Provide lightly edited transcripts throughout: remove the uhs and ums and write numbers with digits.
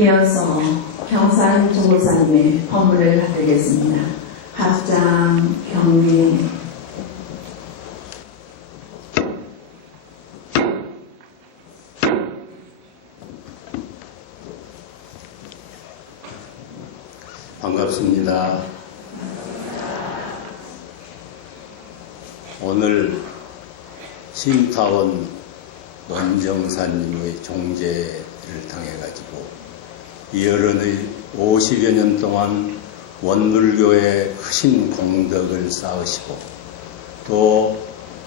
이어서 경산 조보사님의 법문을 받들겠습니다. 합장 경리 반갑습니다. 오늘 신타원 원정사님의 종제를 통해가지고 이어른의 50여 년 동안 원불교의 크신 공덕을 쌓으시고 또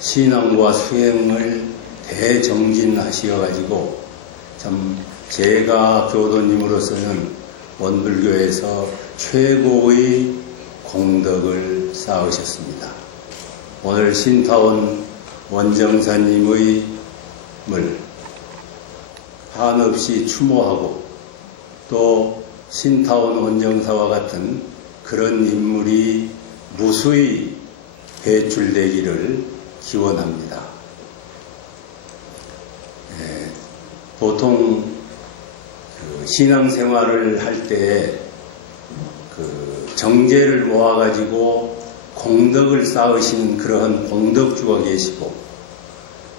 신앙과 수행을 대정진하시어가지고 참 제가 교도님으로서는 원불교에서 최고의 공덕을 쌓으셨습니다. 오늘 신타원 원정사님의 물 한없이 추모하고 또 신타원 원정사와 같은 그런 인물이 무수히 배출되기를 기원합니다. 보통 신앙생활을 할 때 정제를 모아가지고 공덕을 쌓으시는 그러한 공덕주가 계시고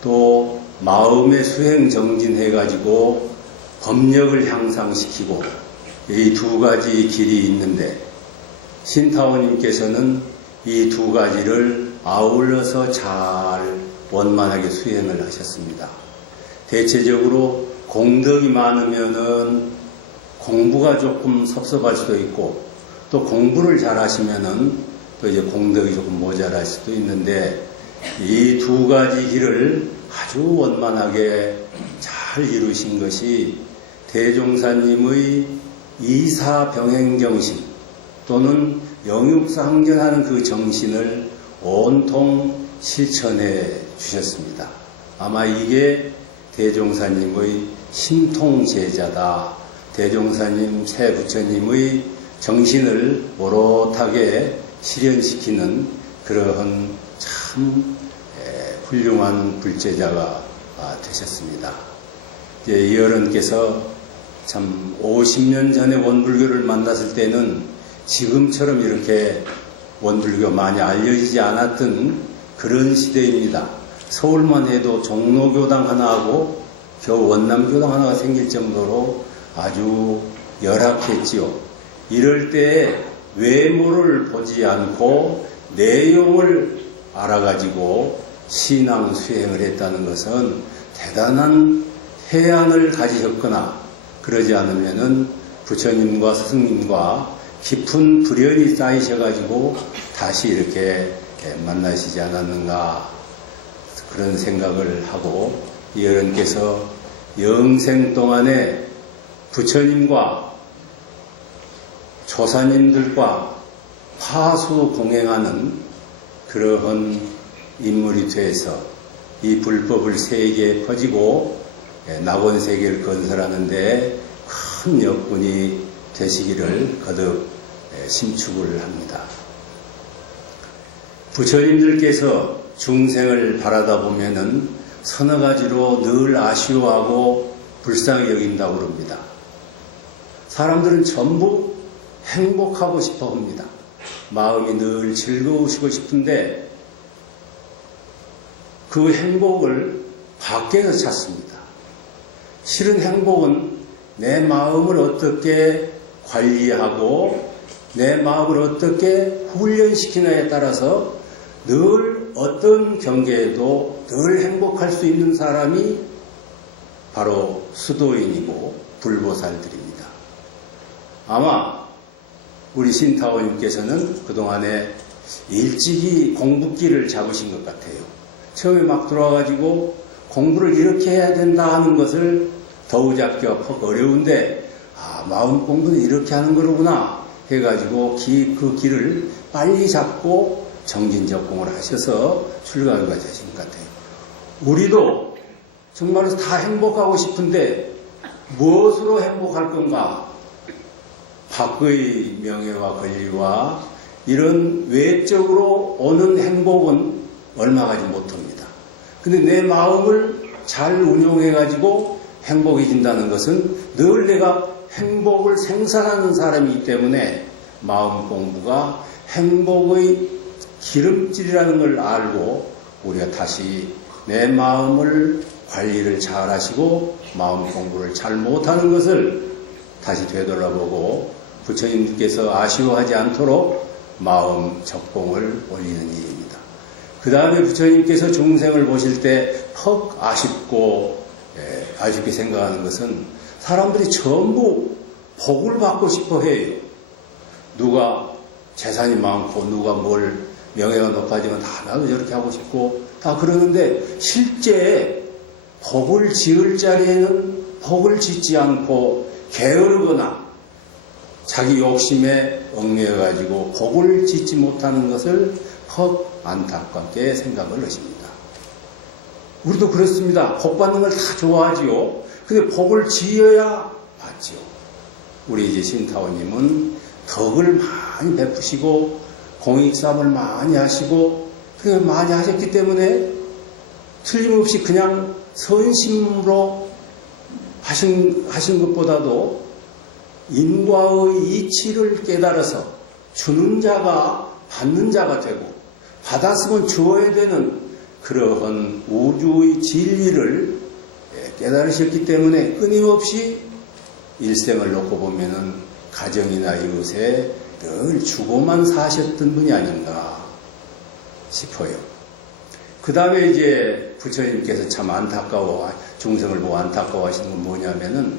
또 마음의 수행 정진해가지고 법력을 향상시키고 이 두 가지 길이 있는데 신타원님께서는 이 두 가지를 아울러서 잘 원만하게 수행을 하셨습니다. 대체적으로 공덕이 많으면은 공부가 조금 섭섭할 수도 있고 또 공부를 잘 하시면은 또 이제 공덕이 조금 모자랄 수도 있는데 이 두 가지 길을 아주 원만하게 잘 이루신 것이 대종사님의 이사병행정신 또는 영육상전하는 그 정신을 온통 실천해 주셨습니다. 아마 이게 대종사님의 신통제자다. 대종사님 새 부처님의 정신을 오롯하게 실현시키는 그러한 참 훌륭한 불제자가 되셨습니다. 이어른께서 참 50년 전에 원불교를 만났을 때는 지금처럼 이렇게 원불교 많이 알려지지 않았던 그런 시대입니다. 서울만 해도 종로교당 하나하고 겨우 원남교당 하나가 생길 정도로 아주 열악했지요. 이럴 때 외모를 보지 않고 내용을 알아가지고 신앙 수행을 했다는 것은 대단한 해안을 가지셨거나 그러지 않으면은 부처님과 스승님과 깊은 불연이 쌓이셔가지고 다시 이렇게 만나시지 않았는가 그런 생각을 하고 이어른께서 영생 동안에 부처님과 조사님들과 파수 공행하는 그러한 인물이 돼서 이 불법을 세계에 퍼지고 낙원세계를 건설하는데 큰 역군이 되시기를 거듭 신축을 합니다. 부처님들께서 중생을 바라다 보면은 서너 가지로 늘 아쉬워하고 불쌍히 여긴다고 그럽니다. 사람들은 전부 행복하고 싶어 합니다. 마음이 늘 즐거우시고 싶은데 그 행복을 밖에서 찾습니다. 실은 행복은 내 마음을 어떻게 관리하고 내 마음을 어떻게 훈련시키느냐에 따라서 늘 어떤 경계에도 늘 행복할 수 있는 사람이 바로 수도인이고 불보살들입니다. 아마 우리 신타원님께서는 그동안에 일찍이 공부길을 잡으신 것 같아요. 처음에 막 들어와가지고 공부를 이렇게 해야 된다 하는 것을 더우잡기가 어려운데 마음 공부는 이렇게 하는 거로구나 해가지고 그 길을 빨리 잡고 정진적공을 하셔서 출가가 되신 것 같아요. 우리도 정말로 다 행복하고 싶은데 무엇으로 행복할 건가? 밖의 명예와 권리와 이런 외적으로 오는 행복은 얼마 가지 못합니다. 근데 내 마음을 잘 운용해가지고 행복해진다는 것은 늘 내가 행복을 생산하는 사람이기 때문에 마음 공부가 행복의 기름질이라는 걸 알고 우리가 다시 내 마음을 관리를 잘 하시고 마음 공부를 잘 못하는 것을 다시 되돌아보고 부처님께서 아쉬워하지 않도록 마음 적공을 올리는 일입니다. 그 다음에 부처님께서 중생을 보실 때 퍽 아쉽게 생각하는 것은 사람들이 전부 복을 받고 싶어 해요. 누가 재산이 많고 누가 뭘 명예가 높아지면 다 나도 저렇게 하고 싶고 다 그러는데 실제 복을 지을 자리에는 복을 짓지 않고 게으르거나 자기 욕심에 얽매여가지고 복을 짓지 못하는 것을 퍽 안타깝게 생각을 하십니다. 우리도 그렇습니다. 복 받는 걸 다 좋아하지요. 근데 복을 지어야 받지요. 우리 이제 신타오님은 덕을 많이 베푸시고 공익사업을 많이 하시고 그렇게 많이 하셨기 때문에 틀림없이 그냥 선심으로 하신 것보다도 인과의 이치를 깨달아서 주는 자가 받는 자가 되고 받았으면 주어야 되는 그러한 우주의 진리를 깨달으셨기 때문에 끊임없이 일생을 놓고 보면은 가정이나 이웃에 늘 주고만 사셨던 분이 아닌가 싶어요. 그 다음에 이제 부처님께서 참 중생을 보고 안타까워하시는 건 뭐냐면은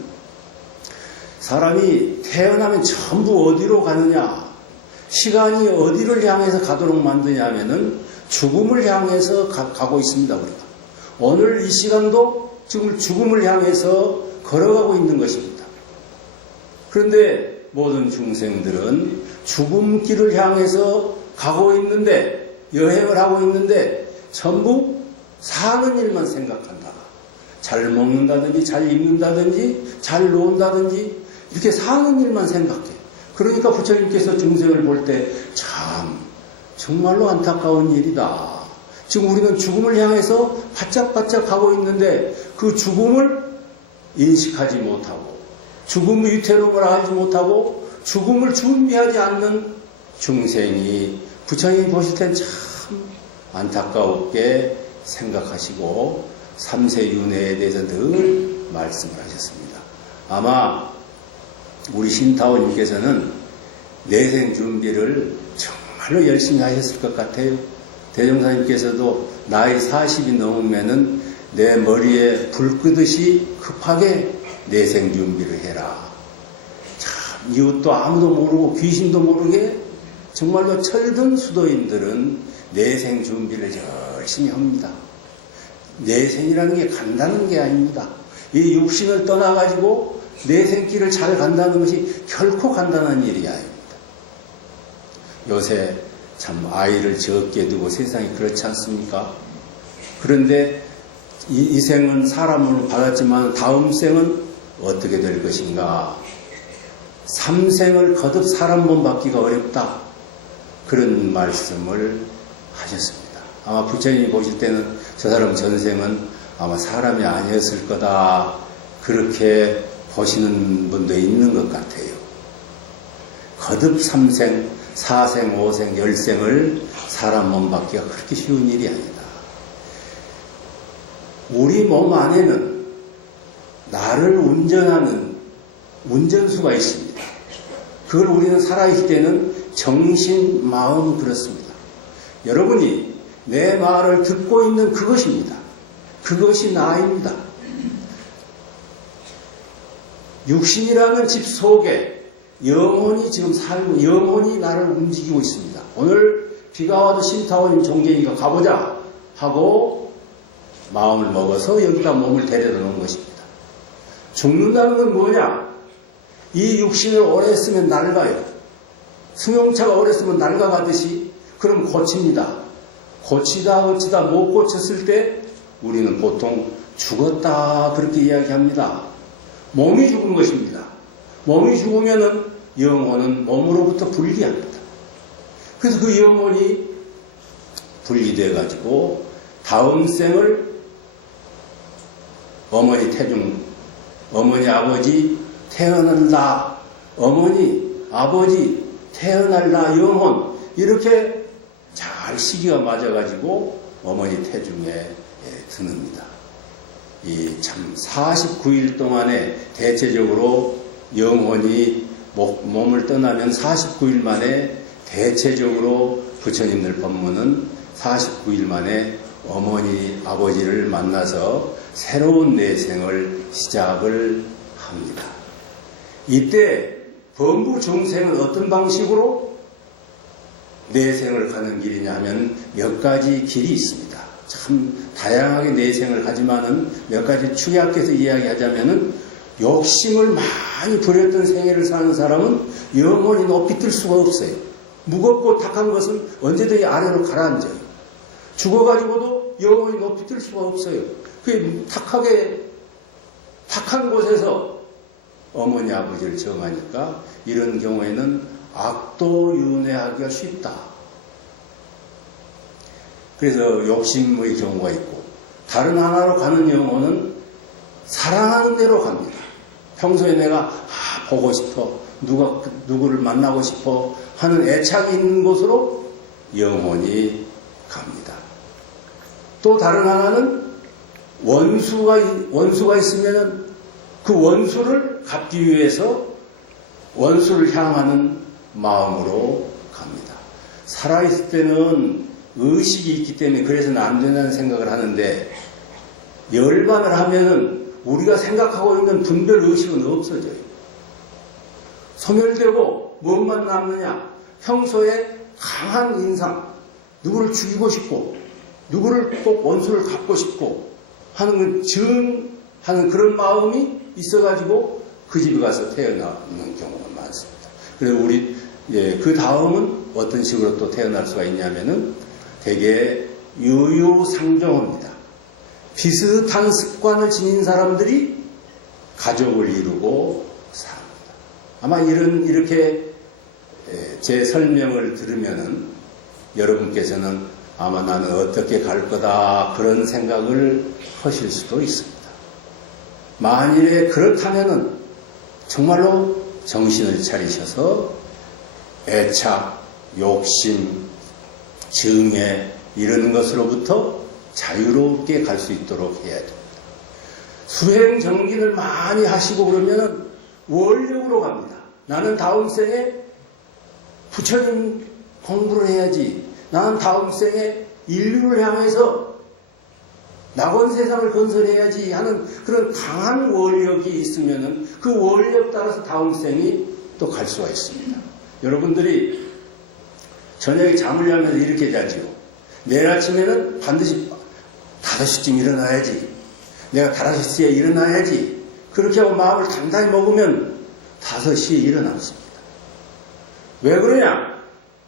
사람이 태어나면 전부 어디로 가느냐, 시간이 어디를 향해서 가도록 만드냐면은 죽음을 향해서 가고 있습니다, 우리가. 오늘 이 시간도 지금 죽음을 향해서 걸어가고 있는 것입니다. 그런데 모든 중생들은 죽음길을 향해서 가고 있는데, 여행을 하고 있는데, 전부 사는 일만 생각한다. 잘 먹는다든지, 잘 입는다든지, 잘 논다든지, 이렇게 사는 일만 생각해. 그러니까 부처님께서 중생을 볼 때 정말로 안타까운 일이다. 지금 우리는 죽음을 향해서 바짝바짝 가고 있는데 그 죽음을 인식하지 못하고 죽음의 위태로움을 알지 못하고 죽음을 준비하지 않는 중생이 부처님이 보실 땐 참 안타깝게 생각하시고 삼세윤회에 대해서 늘 말씀을 하셨습니다. 아마 우리 신타오님께서는 내생 준비를 정말로 열심히 하셨을 것 같아요. 대종사님께서도 나이 40이 넘으면은 내 머리에 불 끄듯이 급하게 내생 준비를 해라. 참 이웃도 아무도 모르고 귀신도 모르게 정말로 철든 수도인들은 내생 준비를 열심히 합니다. 내생이라는 게 간다는 게 아닙니다. 이 육신을 떠나가지고 내생길을 잘 간다는 것이 결코 간단한 일이 아닙니다. 요새 참 아이를 적게 두고 세상이 그렇지 않습니까? 그런데 이 생은 사람으로 받았지만 다음 생은 어떻게 될 것인가? 삼생을 거듭 사람 본 받기가 어렵다. 그런 말씀을 하셨습니다. 아마 부처님이 보실 때는 저 사람 전생은 아마 사람이 아니었을 거다. 그렇게 보시는 분도 있는 것 같아요. 거듭 3생, 4생, 5생, 10생을 사람 몸 받기가 그렇게 쉬운 일이 아니다. 우리 몸 안에는 나를 운전하는 운전수가 있습니다. 그걸 우리는 살아있을 때는 정신, 마음 그렇습니다. 여러분이 내 말을 듣고 있는 그것입니다. 그것이 나입니다. 육신이라는 집 속에 영혼이 지금 살고 영혼이 나를 움직이고 있습니다. 오늘 비가 와도 신타오님 종갱이가 가보자 하고 마음을 먹어서 여기다 몸을 데려다 놓은 것입니다. 죽는다는 건 뭐냐? 이 육신을 오래 쓰면 낡아요. 승용차가 오래 쓰면 낡아가듯이 그럼 고칩니다. 고치다 어찌다 못 고쳤을 때 우리는 보통 죽었다 그렇게 이야기합니다. 몸이 죽은 것입니다. 몸이 죽으면은 영혼은 몸으로부터 분리합니다. 그래서 그 영혼이 분리돼 가지고 다음 생을 어머니 태중, 어머니 아버지 태어난다. 어머니, 아버지, 태어날라 영혼. 이렇게 잘 시기가 맞아가지고 어머니 태중에 드늡니다. 이 참 49일 동안에 대체적으로 영혼이 몸을 떠나면 49일 만에 대체적으로 부처님들 법문은 49일 만에 어머니, 아버지를 만나서 새로운 내생을 시작을 합니다. 이때 범부 중생은 어떤 방식으로 내생을 가는 길이냐 하면 몇 가지 길이 있습니다. 참 다양하게 내생을 하지만은 몇 가지 축약해서 이야기하자면은 욕심을 많이 부렸던 생애를 사는 사람은 영원히 높이 뜰 수가 없어요. 무겁고 탁한 것은 언제든지 아래로 가라앉아요. 죽어가지고도 영원히 높이 뜰 수가 없어요. 그 탁한 곳에서 어머니 아버지를 정하니까 이런 경우에는 악도 윤회하기가 쉽다. 그래서 욕심의 경우가 있고 다른 하나로 가는 영혼은 사랑하는 대로 갑니다. 평소에 내가 보고 싶어 누구를 만나고 싶어 하는 애착이 있는 곳으로 영혼이 갑니다. 또 다른 하나는 원수가 있으면 그 원수를 갚기 위해서 원수를 향하는 마음으로 갑니다. 살아있을 때는 의식이 있기 때문에 그래서는 안 된다는 생각을 하는데 열반을 하면은 우리가 생각하고 있는 분별 의식은 없어져요. 소멸되고 무엇만 남느냐? 평소에 강한 인상, 누구를 죽이고 싶고 누구를 꼭 원수를 갚고 싶고 하는 하는 그런 마음이 있어가지고 그 집에 가서 태어나는 경우가 많습니다. 그래서 그 다음은 어떤 식으로 또 태어날 수가 있냐면은 되게 유유상종합니다. 비슷한 습관을 지닌 사람들이 가족을 이루고 삽니다. 아마 이렇게 제 설명을 들으면은 여러분께서는 아마 나는 어떻게 갈 거다 그런 생각을 하실 수도 있습니다. 만일에 그렇다면은 정말로 정신을 차리셔서 애착, 욕심, 증애 이런 것으로부터 자유롭게 갈 수 있도록 해야 됩니다. 수행 정진을 많이 하시고 그러면은 원력으로 갑니다. 나는 다음 생에 부처님 공부를 해야지. 나는 다음 생에 인류를 향해서 낙원 세상을 건설해야지 하는 그런 강한 원력이 있으면은 그 원력 따라서 다음 생이 또 갈 수가 있습니다. 여러분들이 저녁에 잠을 자면서 이렇게 자지요. 내일 아침에는 반드시 5시쯤 일어나야지. 내가 5시에 일어나야지. 그렇게 하고 마음을 단단히 먹으면 5시에 일어났습니다. 왜 그러냐?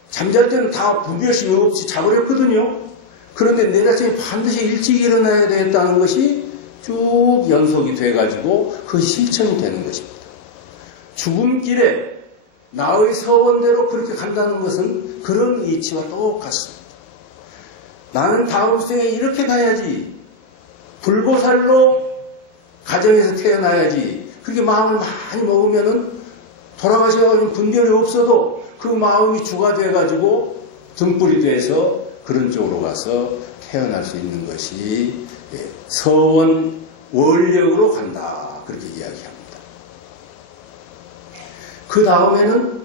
잠잘 때는 다 분별심이 없이 자버렸거든요. 그런데 내일 아침에 반드시 일찍 일어나야 되겠다는 것이 쭉 연속이 돼가지고 그것이 실천이 되는 것입니다. 죽음길에 나의 서원대로 그렇게 간다는 것은 그런 이치와 똑같습니다. 나는 다음 생에 이렇게 가야지. 불보살로 가정에서 태어나야지. 그렇게 마음을 많이 먹으면은 돌아가셔가지고 분별이 없어도 그 마음이 주가 돼가지고 등불이 돼서 그런 쪽으로 가서 태어날 수 있는 것이 서원 원력으로 간다. 그렇게 이야기합니다. 그 다음에는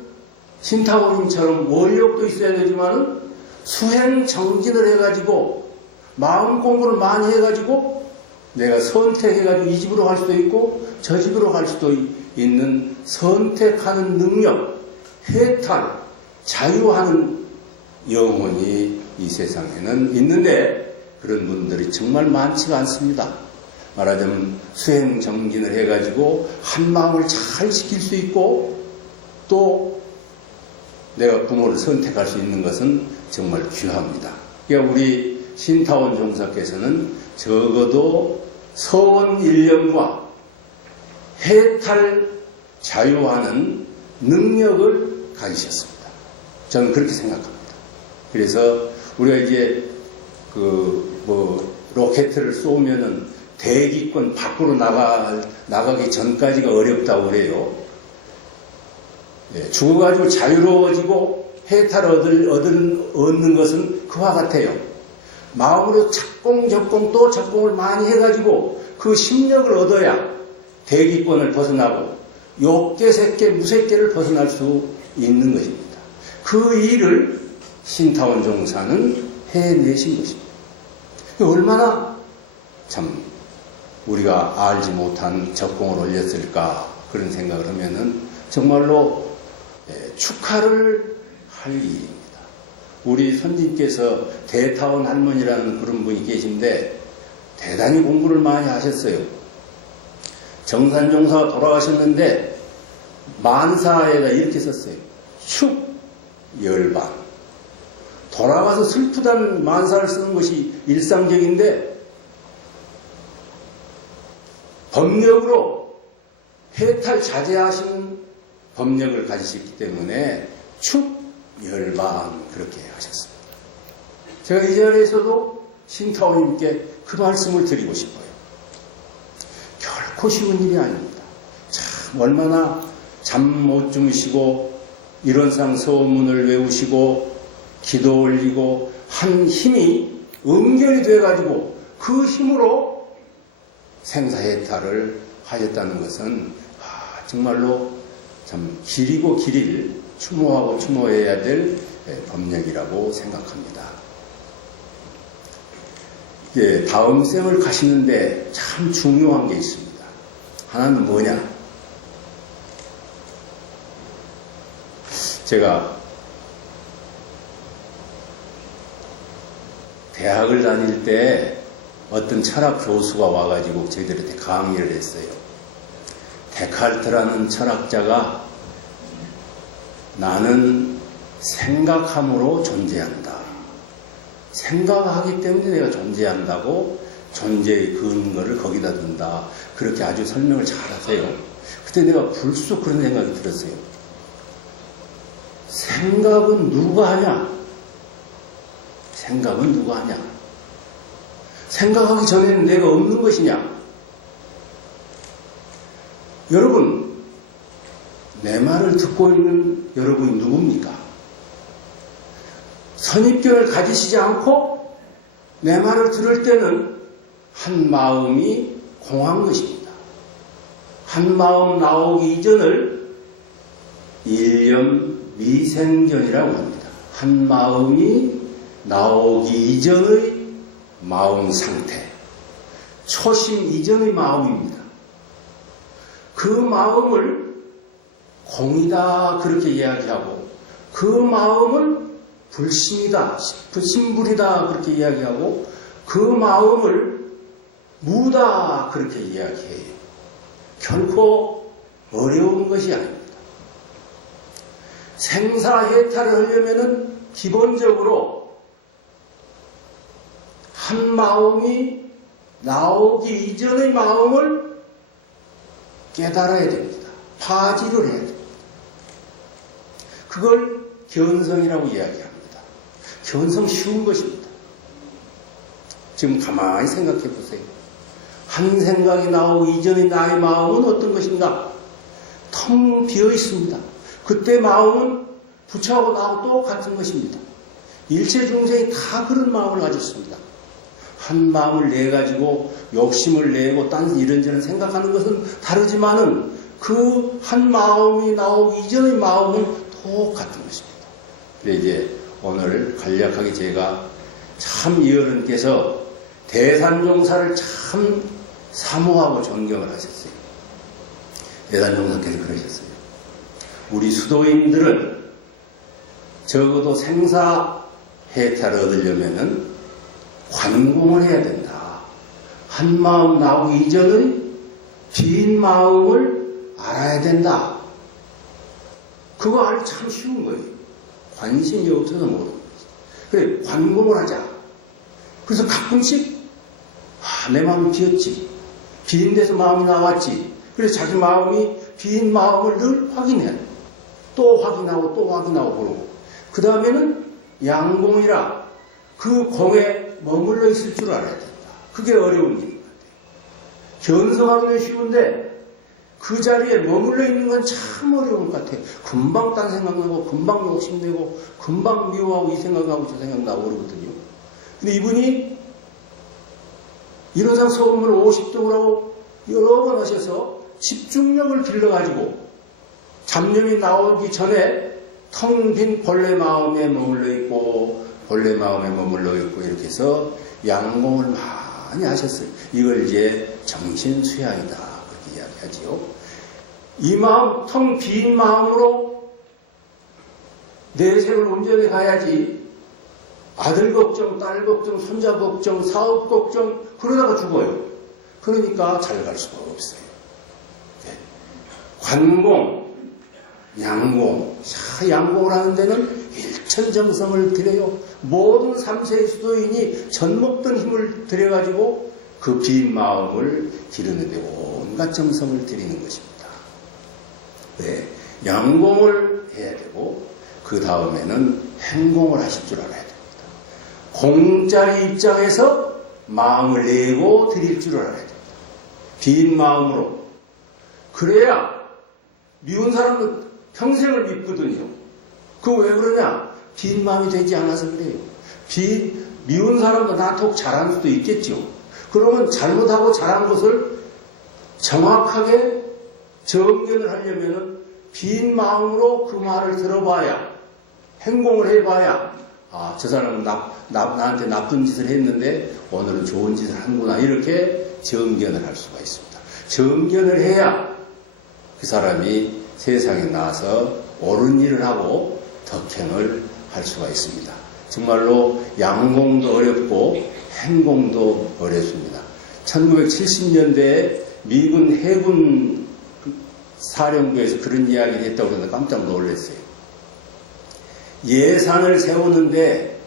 신타고님처럼 원력도 있어야 되지만 수행 정진을 해가지고 마음 공부를 많이 해가지고 내가 선택해가지고 이 집으로 갈 수도 있고 저 집으로 갈 수도 있는 선택하는 능력, 해탈, 자유하는 영혼이 이 세상에는 있는데 그런 분들이 정말 많지가 않습니다. 말하자면 수행 정진을 해가지고 한 마음을 잘 지킬 수 있고 또 내가 부모를 선택할 수 있는 것은 정말 귀합니다. 그러니까 우리 신타원 종사께서는 적어도 서원 일념과 해탈 자유하는 능력을 가지셨습니다. 저는 그렇게 생각합니다. 그래서 우리가 이제 로켓을 쏘면은 대기권 밖으로 나가기 전까지가 어렵다고 그래요. 예, 죽어가지고 자유로워지고 해탈을 얻는 것은 그와 같아요. 마음으로 착공, 적공 또 적공을 많이 해가지고 그 심력을 얻어야 대기권을 벗어나고 욕계, 색계, 무색계를 벗어날 수 있는 것입니다. 그 일을 신타원 종사는 해내신 것입니다. 얼마나 참 우리가 알지 못한 적공을 올렸을까 그런 생각을 하면은 정말로 축하를 할 일입니다. 우리 선생님께서 대타원 할머니라는 그런 분이 계신데 대단히 공부를 많이 하셨어요. 정산종사가 돌아가셨는데 만사에다 이렇게 썼어요. 축열반. 돌아가서 슬프다는 만사를 쓰는 것이 일상적인데 법력으로 해탈 자제하시는 법력을 가지셨기 때문에 축열반 그렇게 하셨습니다. 제가 이 자리에서도 신타원님께 그 말씀을 드리고 싶어요. 결코 쉬운 일이 아닙니다. 참 얼마나 잠 못 주무시고 일원상 소문을 외우시고 기도 올리고 한 힘이 응결이 돼가지고 그 힘으로 생사해탈을 하셨다는 것은 정말로 참 길이고 길이를 추모하고 추모해야 될 법력이라고 생각합니다. 다음 생을 가시는데 참 중요한 게 있습니다. 하나는 뭐냐? 제가 대학을 다닐 때 어떤 철학 교수가 와가지고 저희들한테 강의를 했어요. 데카르트라는 철학자가 나는 생각함으로 존재한다. 생각하기 때문에 내가 존재한다고 존재의 근거를 거기다 둔다. 그렇게 아주 설명을 잘 하세요. 그때 내가 불쑥 그런 생각이 들었어요. 생각은 누가 하냐? 생각은 누가 하냐? 생각하기 전에는 내가 없는 것이냐? 여러분, 내 말을 듣고 있는 여러분이 누굽니까? 선입견을 가지시지 않고 내 말을 들을 때는 한 마음이 공한 것입니다. 한 마음 나오기 이전을 일념 미생견이라고 합니다. 한 마음이 나오기 이전의 마음 상태, 초심 이전의 마음입니다. 그 마음을 공이다 그렇게 이야기하고 그 마음을 불심이다, 불심불이다 그렇게 이야기하고 그 마음을 무다 그렇게 이야기해요. 결코 어려운 것이 아닙니다. 생사해탈을 하려면은 기본적으로 한 마음이 나오기 이전의 마음을 깨달아야 됩니다. 파지를 해야 됩니다. 그걸 견성이라고 이야기합니다. 견성 쉬운 것입니다. 지금 가만히 생각해 보세요. 한 생각이 나오기 이전의 나의 마음은 어떤 것인가? 텅 비어 있습니다. 그때 마음은 부처하고 나하고 똑같은 것입니다. 일체 중생이 다 그런 마음을 가졌습니다. 한 마음을 내가지고 욕심을 내고 딴 이런저런 생각하는 것은 다르지만은 그 한 마음이 나오기 이전의 마음은 똑같은 것입니다. 그래 이제 오늘 간략하게 제가 참 이 어른께서 대산종사를 참 사모하고 존경을 하셨어요. 대산종사께서 그러셨어요. 우리 수도인들은 적어도 생사해탈을 얻으려면은 관공을 해야 된다. 한 마음 나오기 이전의 빈 마음을 알아야 된다. 그거 알기 참 쉬운 거예요. 관심이 없어서 모르는 거지. 그래, 관공을 하자. 그래서 가끔씩 내 마음이 비었지. 빈 데서 마음이 나왔지. 그래서 자기 마음이 빈 마음을 늘 확인해야 돼. 또 확인하고 또 확인하고 그러고. 그 다음에는 양공이라 그 공에 머물러 있을 줄 알아야 된다. 그게 어려운 일인 것 같아요. 견성하기는 쉬운데 그 자리에 머물러 있는 건 참 어려운 것 같아요. 금방 딴 생각나고 금방 욕심내고 금방 미워하고 이 생각하고 저 생각나고 그러거든요. 근데 이분이 이론상 소금을 50등을 하고 여러 번 하셔서 집중력을 길러가지고 잡념이 나오기 전에 텅 빈 본래 마음에 머물러 있고 본래 마음에 머물러 있고 이렇게 해서 양공을 많이 하셨어요. 이걸 이제 정신수양이다 그렇게 이야기하지요. 이 마음, 텅 빈 마음으로 내생을 온전히 가야지 아들 걱정, 딸 걱정, 손자 걱정, 사업 걱정 그러다가 죽어요. 그러니까 잘 갈 수가 없어요. 네. 관공, 양공, 양공을 하는 데는 일천정성을 들여요. 모든 3세의 수도인이 젖먹던 힘을 들여가지고 그 빈 마음을 기르는 데 온갖 정성을 들이는 것입니다. 네. 양공을 해야 되고 그 다음에는 행공을 하실 줄 알아야 됩니다. 공짜리 입장에서 마음을 내고 드릴 줄 알아야 됩니다. 빈 마음으로. 그래야 미운 사람은 평생을 밉거든요. 그거 왜 그러냐? 빈 마음이 되지 않아서 그래요. 미운 사람도 나톡 잘한 수도 있겠죠. 그러면 잘못하고 잘한 것을 정확하게 정견을 하려면 빈 마음으로 그 말을 들어봐야, 행동을 해봐야, 아, 저 사람은 나한테 나쁜 짓을 했는데 오늘은 좋은 짓을 하는구나. 이렇게 정견을 할 수가 있습니다. 정견을 해야 그 사람이 세상에 나와서 옳은 일을 하고 덕행을 할 수가 있습니다. 정말로 양공도 어렵고 행공도 어렵습니다. 1970년대에 미군 해군 사령부에서 그런 이야기를 했다고 그러는데 깜짝 놀랐어요. 예산을 세우는데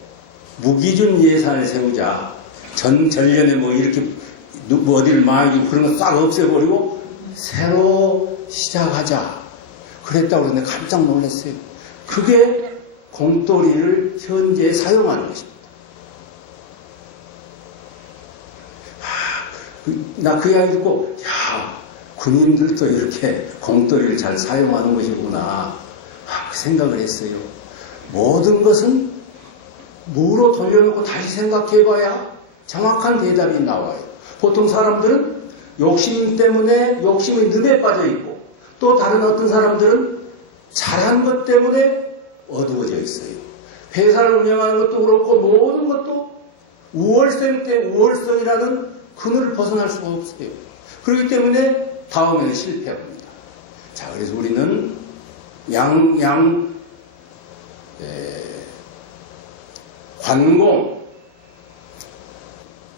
무기준 예산을 세우자. 전년에 뭐 이렇게 어디를 많이 주고 그런 거 싹 없애버리고 새로 시작하자. 그랬다고 그러는데 깜짝 놀랐어요. 그게 공돌이를 현재 사용하는 것입니다. 나 그 이야기 듣고 야, 군인들도 이렇게 공돌이를 잘 사용하는 것이구나. 그 생각을 했어요. 모든 것은 무로 돌려놓고 다시 생각해봐야 정확한 대답이 나와요. 보통 사람들은 욕심 때문에 욕심의 늪에 빠져있고 또 다른 어떤 사람들은 잘한 것 때문에 어두워져 있어요. 회사를 운영하는 것도 그렇고 모든 것도 우월성 때 우월성이라는 그늘을 벗어날 수가 없어요. 그렇기 때문에 다음에는 실패합니다. 자, 그래서 우리는 관공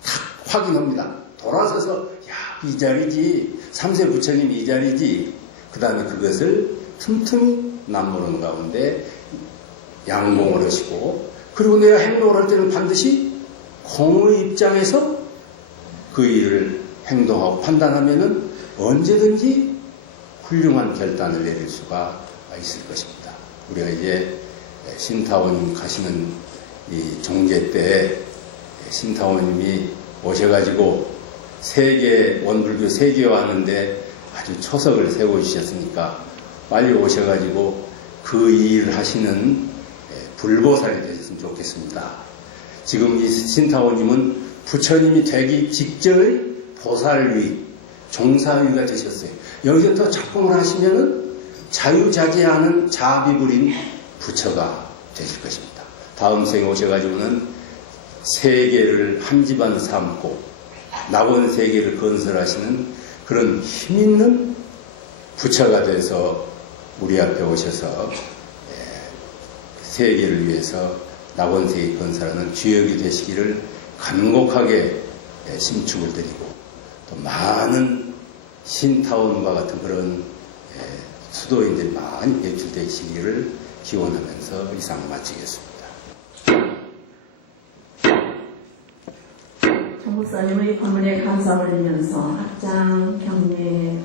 탁 확인합니다. 돌아서서 야, 이 자리지. 3세 부처님이 이 자리지. 그 다음에 그것을 틈틈이 남모르는 가운데 양공을 하시고 그리고 내가 행동을 할 때는 반드시 공의 입장에서 그 일을 행동하고 판단하면은 언제든지 훌륭한 결단을 내릴 수가 있을 것입니다. 우리가 이제 신타오님 가시는 이 종제 때 신타오님이 오셔가지고 원불교 세계화 하는데 아주 초석을 세워주셨으니까 빨리 오셔가지고 그 일을 하시는 불보살이 되셨으면 좋겠습니다. 지금 이 신타오님은 부처님이 되기 직전의 보살위, 종사위가 되셨어요. 여기서 더 작품을 하시면은 자유자재하는 자비불인 부처가 되실 것입니다. 다음 생에 오셔가지고는 세계를 한 집안 삼고 낙원 세계를 건설하시는 그런 힘있는 부처가 돼서 우리 앞에 오셔서 세계를 위해서 낙원 세계 건설하는 주역이 되시기를 간곡하게 심축을 드리고 또 많은 신타원과 같은 그런 수도인들이 많이 배출되시기를 기원하면서 이상 마치겠습니다. 정 목사님의 법문에 감사를 드리면서 합장 경례